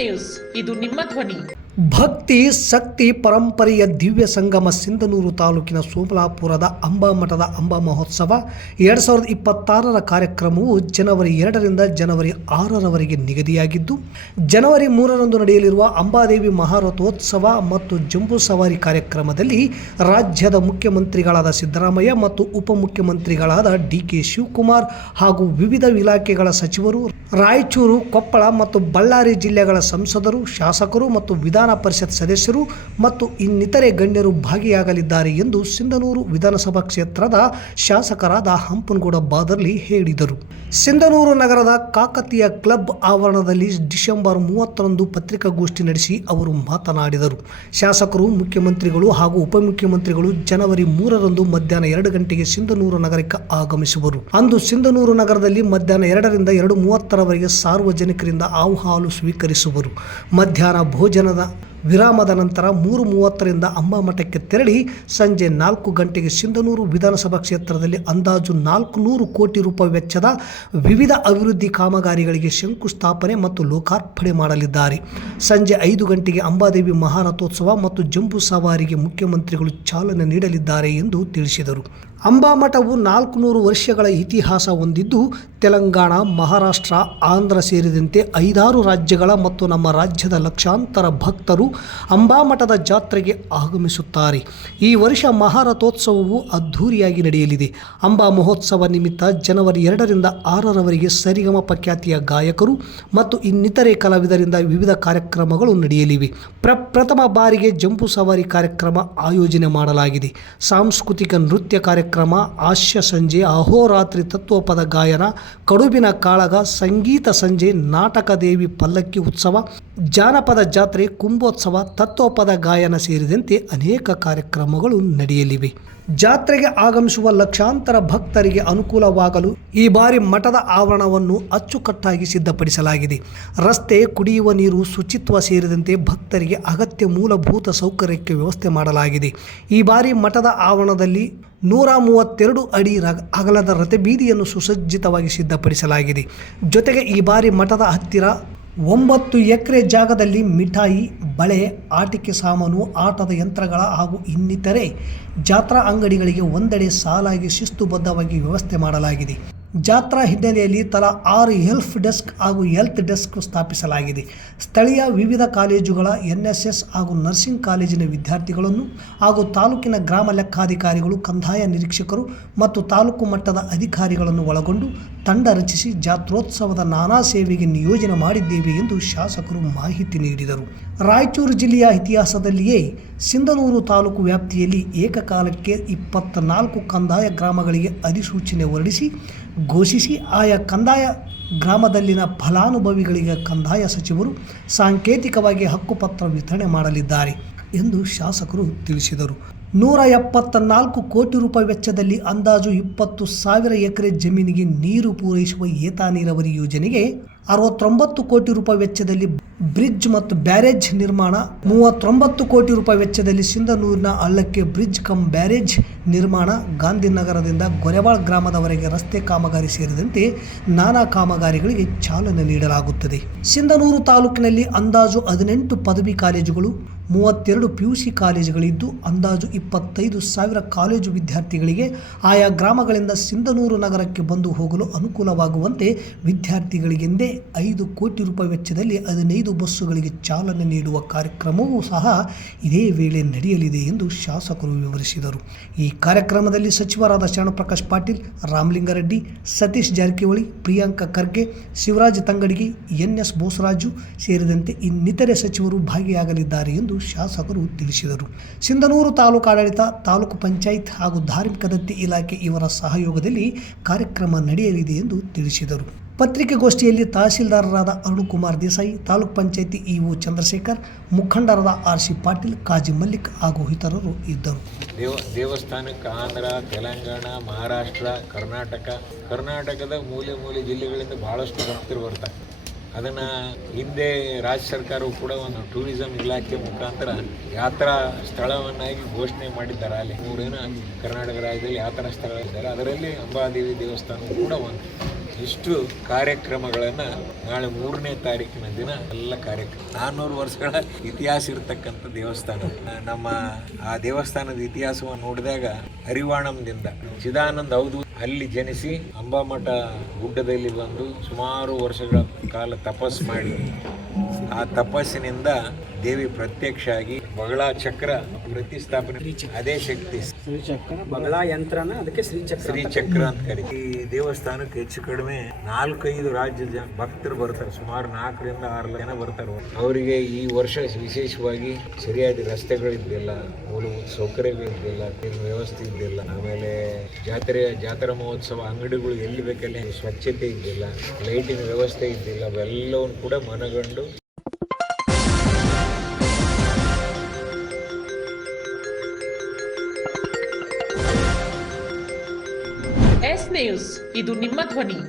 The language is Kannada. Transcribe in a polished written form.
ನ್ಯೂಸ್, ಇದು ನಿಮ್ಮ ಧ್ವನಿ. ಭಕ್ತಿ ಶಕ್ತಿ ಪರಂಪರೆಯ ದಿವ್ಯ ಸಂಗಮ ಸಿಂಧನೂರು ತಾಲೂಕಿನ ಸೋಮಲಾಪುರದ ಅಂಬಾಮಠದ ಅಂಬಾ ಮಹೋತ್ಸವ 2026ರ ಕಾರ್ಯಕ್ರಮವು ಜನವರಿ 2ರಿಂದ ಜನವರಿ 6ರವರೆಗೆ ನಿಗದಿಯಾಗಿದ್ದು, ಜನವರಿ 3ರಂದು ನಡೆಯಲಿರುವ ಅಂಬಾದೇವಿ ಮಹಾರಥೋತ್ಸವ ಮತ್ತು ಜಂಬೂ ಸವಾರಿ ಕಾರ್ಯಕ್ರಮದಲ್ಲಿ ರಾಜ್ಯದ ಮುಖ್ಯಮಂತ್ರಿಗಳಾದ ಸಿದ್ದರಾಮಯ್ಯ ಮತ್ತು ಉಪಮುಖ್ಯಮಂತ್ರಿಗಳಾದ ಡಿ.ಕೆ. ಶಿವಕುಮಾರ್ ಹಾಗೂ ವಿವಿಧ ಇಲಾಖೆಗಳ ಸಚಿವರು, ರಾಯಚೂರು, ಕೊಪ್ಪಳ ಮತ್ತು ಬಳ್ಳಾರಿ ಜಿಲ್ಲೆಗಳ ಸಂಸದರು, ಶಾಸಕರು ಮತ್ತು ವಿಧಾನ ಪರಿಷತ್ ಸದಸ್ಯರು ಮತ್ತು ಇನ್ನಿತರೆ ಗಣ್ಯರು ಭಾಗಿಯಾಗಲಿದ್ದಾರೆ ಎಂದು ಸಿಂಧನೂರು ವಿಧಾನಸಭಾ ಕ್ಷೇತ್ರದ ಶಾಸಕರಾದ ಹಂಪನಗೌಡ ಬಾದರ್ಲಿ ಹೇಳಿದರು. ಸಿಂಧನೂರು ನಗರದ ಕಾಕತೀಯ ಕ್ಲಬ್ ಆವರಣದಲ್ಲಿ ಡಿಸೆಂಬರ್ 30ರಂದು ಪತ್ರಿಕಾಗೋಷ್ಠಿ ನಡೆಸಿ ಅವರು ಮಾತನಾಡಿದರು. ಶಾಸಕರು, ಮುಖ್ಯಮಂತ್ರಿಗಳು ಹಾಗೂ ಉಪಮುಖ್ಯಮಂತ್ರಿಗಳು ಜನವರಿ 3ರಂದು ಮಧ್ಯಾಹ್ನ 2 ಗಂಟೆಗೆ ಸಿಂಧನೂರು ನಗರಕ್ಕೆ ಆಗಮಿಸುವರು. ಅಂದು ಸಿಂಧನೂರು ನಗರದಲ್ಲಿ ಮಧ್ಯಾಹ್ನ 2ರಿಂದ 2:30ರವರೆಗೆ ಸಾರ್ವಜನಿಕರಿಂದ ಹಾಲು ಸ್ವೀಕರಿಸುವರು. ಮಧ್ಯಾಹ್ನ ಭೋಜನದ ವಿರಾಮದ ನಂತರ 3:30ರಿಂದ ಅಂಬಾಮಠಕ್ಕೆ ತೆರಳಿ ಸಂಜೆ 4 ಗಂಟೆಗೆ ಸಿಂಧನೂರು ವಿಧಾನಸಭಾ ಕ್ಷೇತ್ರದಲ್ಲಿ ಅಂದಾಜು 400 ಕೋಟಿ ರೂಪಾಯಿ ವೆಚ್ಚದ ವಿವಿಧ ಅಭಿವೃದ್ಧಿ ಕಾಮಗಾರಿಗಳಿಗೆ ಶಂಕುಸ್ಥಾಪನೆ ಮತ್ತು ಲೋಕಾರ್ಪಣೆ ಮಾಡಲಿದ್ದಾರೆ. ಸಂಜೆ 5 ಗಂಟೆಗೆ ಅಂಬಾದೇವಿ ಮಹಾರಥೋತ್ಸವ ಮತ್ತು ಜಂಬೂ ಸವಾರಿಗೆ ಮುಖ್ಯಮಂತ್ರಿಗಳು ಚಾಲನೆ ನೀಡಲಿದ್ದಾರೆ ಎಂದು ತಿಳಿಸಿದರು. ಅಂಬಾಮಠವು 400 ವರ್ಷಗಳ ಇತಿಹಾಸ ಹೊಂದಿದ್ದು, ತೆಲಂಗಾಣ, ಮಹಾರಾಷ್ಟ್ರ, ಆಂಧ್ರ ಸೇರಿದಂತೆ 5-6 ರಾಜ್ಯಗಳ ಮತ್ತು ನಮ್ಮ ರಾಜ್ಯದ ಲಕ್ಷಾಂತರ ಭಕ್ತರು ಅಂಬಾಮಠದ ಜಾತ್ರೆಗೆ ಆಗಮಿಸುತ್ತಾರೆ. ಈ ವರ್ಷ ಮಹಾರಥೋತ್ಸವವು ಅದ್ಧೂರಿಯಾಗಿ ನಡೆಯಲಿದೆ. ಅಂಬಾ ಮಹೋತ್ಸವ ನಿಮಿತ್ತ ಜನವರಿ 2ರಿಂದ 6ರವರೆಗೆ ಸರಿಗಮಪ ಖ್ಯಾತಿಯ ಗಾಯಕರು ಮತ್ತು ಇನ್ನಿತರೆ ಕಲಾವಿದರಿಂದ ವಿವಿಧ ಕಾರ್ಯಕ್ರಮಗಳು ನಡೆಯಲಿವೆ. ಪ್ರಥಮ ಬಾರಿಗೆ ಜಂಬೂ ಸವಾರಿ ಕಾರ್ಯಕ್ರಮ ಆಯೋಜನೆ ಮಾಡಲಾಗಿದೆ. ಸಾಂಸ್ಕೃತಿಕ ನೃತ್ಯ ಕಾರ್ಯಕ್ರಮ, ಹಾಸ್ಯ ಸಂಜೆ, ಅಹೋರಾತ್ರಿ ತತ್ವಪದ ಗಾಯನ, ಕಡುಬಿನ ಕಾಳಗ, ಸಂಗೀತ ಸಂಜೆ, ನಾಟಕ, ದೇವಿ ಪಲ್ಲಕ್ಕಿ ಉತ್ಸವ, ಜಾನಪದ ಜಾತ್ರೆ, ಕುಂಭೋತ್ಸವ, ತತ್ವಪದ ಗಾಯನ ಸೇರಿದಂತೆ ಅನೇಕ ಕಾರ್ಯಕ್ರಮಗಳು ನಡೆಯಲಿವೆ. ಜಾತ್ರೆಗೆ ಆಗಮಿಸುವ ಲಕ್ಷಾಂತರ ಭಕ್ತರಿಗೆ ಅನುಕೂಲವಾಗಲು ಈ ಬಾರಿ ಮಠದ ಆವರಣವನ್ನು ಅಚ್ಚುಕಟ್ಟಾಗಿ ಸಿದ್ಧಪಡಿಸಲಾಗಿದೆ. ರಸ್ತೆ, ಕುಡಿಯುವ ನೀರು, ಶುಚಿತ್ವ ಸೇರಿದಂತೆ ಭಕ್ತರಿಗೆ ಅಗತ್ಯ ಮೂಲಭೂತ ಸೌಕರ್ಯಕ್ಕೆ ವ್ಯವಸ್ಥೆ ಮಾಡಲಾಗಿದೆ. ಈ ಬಾರಿ ಮಠದ ಆವರಣದಲ್ಲಿ 132 ಅಡಿ ಅಗಲದ ರಥಬೀದಿಯನ್ನು ಸುಸಜ್ಜಿತವಾಗಿ ಸಿದ್ಧಪಡಿಸಲಾಗಿದೆ. ಜೊತೆಗೆ ಈ ಬಾರಿ ಮಠದ ಹತ್ತಿರ 9 ಎಕರೆ ಜಾಗದಲ್ಲಿ ಮಿಠಾಯಿ, ಬಳೆ, ಆಟಿಕೆ ಸಾಮಾನು, ಆಟದ ಯಂತ್ರಗಳ ಹಾಗೂ ಇನ್ನಿತರೆ ಜಾತ್ರಾ ಅಂಗಡಿಗಳಿಗೆ ಒಂದೆಡೆ ಸಾಲಾಗಿ ಶಿಸ್ತುಬದ್ಧವಾಗಿ ವ್ಯವಸ್ಥೆ ಮಾಡಲಾಗಿದೆ. ಜಾತ್ರಾ ಹಿನ್ನೆಲೆಯಲ್ಲಿ ತಲಾ 6 ಹೆಲ್ಪ್ ಡೆಸ್ಕ್ ಹಾಗೂ ಹೆಲ್ತ್ ಡೆಸ್ಕ್ ಸ್ಥಾಪಿಸಲಾಗಿದೆ. ಸ್ಥಳೀಯ ವಿವಿಧ ಕಾಲೇಜುಗಳ NSS ಹಾಗೂ ನರ್ಸಿಂಗ್ ಕಾಲೇಜಿನ ವಿದ್ಯಾರ್ಥಿಗಳನ್ನು ಹಾಗೂ ತಾಲೂಕಿನ ಗ್ರಾಮ ಲೆಕ್ಕಾಧಿಕಾರಿಗಳು, ಕಂದಾಯ ನಿರೀಕ್ಷಕರು ಮತ್ತು ತಾಲೂಕು ಮಟ್ಟದ ಅಧಿಕಾರಿಗಳನ್ನು ಒಳಗೊಂಡು ತಂಡ ರಚಿಸಿ ಜಾತ್ರೋತ್ಸವದ ನಾನಾ ಸೇವೆಗೆ ನಿಯೋಜನೆ ಮಾಡಿದ್ದೇವೆ ಎಂದು ಶಾಸಕರು ಮಾಹಿತಿ ನೀಡಿದರು. ರಾಯಚೂರು ಜಿಲ್ಲೆಯ ಇತಿಹಾಸದಲ್ಲಿಯೇ ಸಿಂಧನೂರು ತಾಲೂಕು ವ್ಯಾಪ್ತಿಯಲ್ಲಿ ಏಕಕಾಲಕ್ಕೆ 24 ಕಂದಾಯ ಗ್ರಾಮಗಳಿಗೆ ಅಧಿಸೂಚನೆ ಹೊರಡಿಸಿ ಘೋಷಿಸಿ ಆಯಾ ಕಂದಾಯ ಗ್ರಾಮದಲ್ಲಿನ ಫಲಾನುಭವಿಗಳಿಗೆ ಕಂದಾಯ ಸಚಿವರು ಸಾಂಕೇತಿಕವಾಗಿ ಹಕ್ಕುಪತ್ರ ವಿತರಣೆ ಮಾಡಲಿದ್ದಾರೆ ಎಂದು ಶಾಸಕರು ತಿಳಿಸಿದರು. 174 ಕೋಟಿ ರೂಪಾಯಿ ವೆಚ್ಚದಲ್ಲಿ ಅಂದಾಜು 20,000 ಎಕರೆ ಜಮೀನಿಗೆ ನೀರು ಪೂರೈಸುವ ಏತ ನೀರಾವರಿ ಯೋಜನೆಗೆ 69 ಕೋಟಿ ರೂಪಾಯಿ ವೆಚ್ಚದಲ್ಲಿ ಬ್ರಿಡ್ಜ್ ಮತ್ತು ಬ್ಯಾರೇಜ್ ನಿರ್ಮಾಣ, 39 ಕೋಟಿ ರೂಪಾಯಿ ವೆಚ್ಚದಲ್ಲಿ ಸಿಂಧನೂರಿನ ಹಳ್ಳಕ್ಕೆ ಬ್ರಿಡ್ಜ್ ಕಮ್ ಬ್ಯಾರೇಜ್ ನಿರ್ಮಾಣ, ಗಾಂಧಿನಗರದಿಂದ ಗೊರೆವಾಳ್ ಗ್ರಾಮದವರೆಗೆ ರಸ್ತೆ ಕಾಮಗಾರಿ ಸೇರಿದಂತೆ ನಾನಾ ಕಾಮಗಾರಿಗಳಿಗೆ ಚಾಲನೆ ನೀಡಲಾಗುತ್ತದೆ. ಸಿಂಧನೂರು ತಾಲೂಕಿನಲ್ಲಿ ಅಂದಾಜು 18 ಪದವಿ ಕಾಲೇಜುಗಳು, 32 PUC ಕಾಲೇಜುಗಳಿದ್ದು ಅಂದಾಜು 25,000 ಕಾಲೇಜು ವಿದ್ಯಾರ್ಥಿಗಳಿಗೆ ಆಯಾ ಗ್ರಾಮಗಳಿಂದ ಸಿಂಧನೂರು ನಗರಕ್ಕೆ ಬಂದು ಹೋಗಲು ಅನುಕೂಲವಾಗುವಂತೆ ವಿದ್ಯಾರ್ಥಿಗಳಿಗೆಂದೇ 5 ಕೋಟಿ ರೂಪಾಯಿ ವೆಚ್ಚದಲ್ಲಿ 15 ಬಸ್ಸುಗಳಿಗೆ ಚಾಲನೆ ನೀಡುವ ಕಾರ್ಯಕ್ರಮವೂ ಸಹ ಇದೇ ವೇಳೆ ನಡೆಯಲಿದೆ ಎಂದು ಶಾಸಕರು ವಿವರಿಸಿದರು. ಈ ಕಾರ್ಯಕ್ರಮದಲ್ಲಿ ಸಚಿವರಾದ ಶರಣಪ್ರಕಾಶ್ ಪಾಟೀಲ್, ರಾಮಲಿಂಗಾರೆಡ್ಡಿ, ಸತೀಶ್ ಜಾರಕಿಹೊಳಿ, ಪ್ರಿಯಾಂಕ ಖರ್ಗೆ, ಶಿವರಾಜ್ ತಂಗಡಗಿ, NS ಬೋಸರಾಜು ಸೇರಿದಂತೆ ಇನ್ನಿತರೆ ಸಚಿವರು ಭಾಗಿಯಾಗಲಿದ್ದಾರೆ ಎಂದು ಶಾಸಕರು ತಿಳಿಸಿದರು. ಸಿಂಧನೂರು ತಾಲೂಕು ಆಡಳಿತ, ತಾಲೂಕು ಪಂಚಾಯತ್ ಹಾಗೂ ಧಾರ್ಮಿಕ ದತ್ತಿ ಇಲಾಖೆ ಇವರ ಸಹಯೋಗದಲ್ಲಿ ಕಾರ್ಯಕ್ರಮ ನಡೆಯಲಿದೆ ಎಂದು ತಿಳಿಸಿದರು. ಪತ್ರಿಕಾಗೋಷ್ಠಿಯಲ್ಲಿ ತಹಸೀಲ್ದಾರರಾದ ಅರುಣಕುಮಾರ್ ದೇಸಾಯಿ, ತಾಲೂಕು ಪಂಚಾಯತಿ ಇಒ ಚಂದ್ರಶೇಖರ್, ಮುಖಂಡರಾದ RC ಪಾಟೀಲ್, ಕಾಜಿ ಮಲ್ಲಿಕ್ ಹಾಗೂ ಇತರರು ಇದ್ದರು. ದೇವಸ್ಥಾನಕ್ಕೆ ಆಂಧ್ರ, ತೆಲಂಗಾಣ, ಮಹಾರಾಷ್ಟ್ರ, ಕರ್ನಾಟಕದ ಮೂಲೆ ಜಿಲ್ಲೆಗಳಿಂದ ಬಹಳಷ್ಟು ಭಕ್ತರು ಬರ್ತಾರೆ. ಅದನ್ನು ಹಿಂದೆ ರಾಜ್ಯ ಸರ್ಕಾರವು ಕೂಡ ಒಂದು ಟೂರಿಸಂ ಇಲಾಖೆ ಮುಖಾಂತರ ಯಾತ್ರಾ ಸ್ಥಳವನ್ನಾಗಿ ಘೋಷಣೆ ಮಾಡಿದ್ದಾರೆ. ಅಲ್ಲಿ 3 ಕರ್ನಾಟಕ ರಾಜ್ಯದಲ್ಲಿ ಯಾತ್ರಾ ಸ್ಥಳಗಳಿದ್ದಾರೆ. ಅದರಲ್ಲಿ ಅಂಬಾದೇವಿ ದೇವಸ್ಥಾನ ಕೂಡ ಒಂದು. ಇಷ್ಟು ಕಾರ್ಯಕ್ರಮಗಳನ್ನು ನಾಳೆ 3ನೇ ತಾರೀಕಿನ ದಿನ ಎಲ್ಲ ಕಾರ್ಯಕ್ರಮ 400 ವರ್ಷಗಳ ಇತಿಹಾಸ ಇರತಕ್ಕಂಥ ದೇವಸ್ಥಾನ. ನಮ್ಮ ಆ ದೇವಸ್ಥಾನದ ಇತಿಹಾಸವನ್ನು ನೋಡಿದಾಗ ಅರಿವಾಣಂದಿಂದ ಚಿದಾನಂದ ಹೌದು ಅಲ್ಲಿ ಜನಿಸಿ ಅಂಬಾಮಠ ಗುಡ್ಡದಲ್ಲಿ ಬಂದು ಸುಮಾರು ವರ್ಷಗಳ ಕಾಲ ತಪಸ್ ಮಾಡಿ ಆ ತಪಸ್ಸಿನಿಂದ ದೇವಿ ಪ್ರತ್ಯಕ್ಷ ಆಗಿ ಬಗಳ ಚಕ್ರ ಪ್ರತಿಷ್ಠಾಪನೆ, ಅದೇ ಶಕ್ತಿ ಬಗಳ ಯಂತ್ರನ ಅದಕ್ಕೆ ಶ್ರೀಚಕ್ರ ಅಂತ ಕರೀತೀವಿ. ಈ ದೇವಸ್ಥಾನಕ್ಕೆ ಹೆಚ್ಚು ಕಡಿಮೆ 4-5 ರಾಜ್ಯದ ಭಕ್ತರು ಬರ್ತಾರೆ. ಸುಮಾರು 4 ರಿಂದ 6 ಜನ ಬರ್ತಾರೆ. ಅವರಿಗೆ ಈ ವರ್ಷ ವಿಶೇಷವಾಗಿ ಸರಿಯಾದ ರಸ್ತೆಗಳಿದ್ದಿಲ್ಲ, ಮೂಲಭೂತ ಸೌಕರ್ಯಗಳಿದ್ದಿಲ್ಲ, ವ್ಯವಸ್ಥೆ ಇದ್ದಿಲ್ಲ. ಆಮೇಲೆ ಜಾತ್ರಾ ಮಹೋತ್ಸವ ಅಂಗಡಿಗಳು ಎಲ್ಲಿ ಬೇಕಲ್ಲಿ ಸ್ವಚ್ಛತೆ ಇದ್ದಿಲ್ಲ, ಲೈಟಿನ ವ್ಯವಸ್ಥೆ ಇದ್ದಿಲ್ಲ. ಅವೆಲ್ಲವನ್ನು ಕೂಡ ಮನಗಂಡು ಎಸ್ ನ್ಯೂಸ್, ಇದು ನಿಮ್ಮ ಧ್ವನಿ.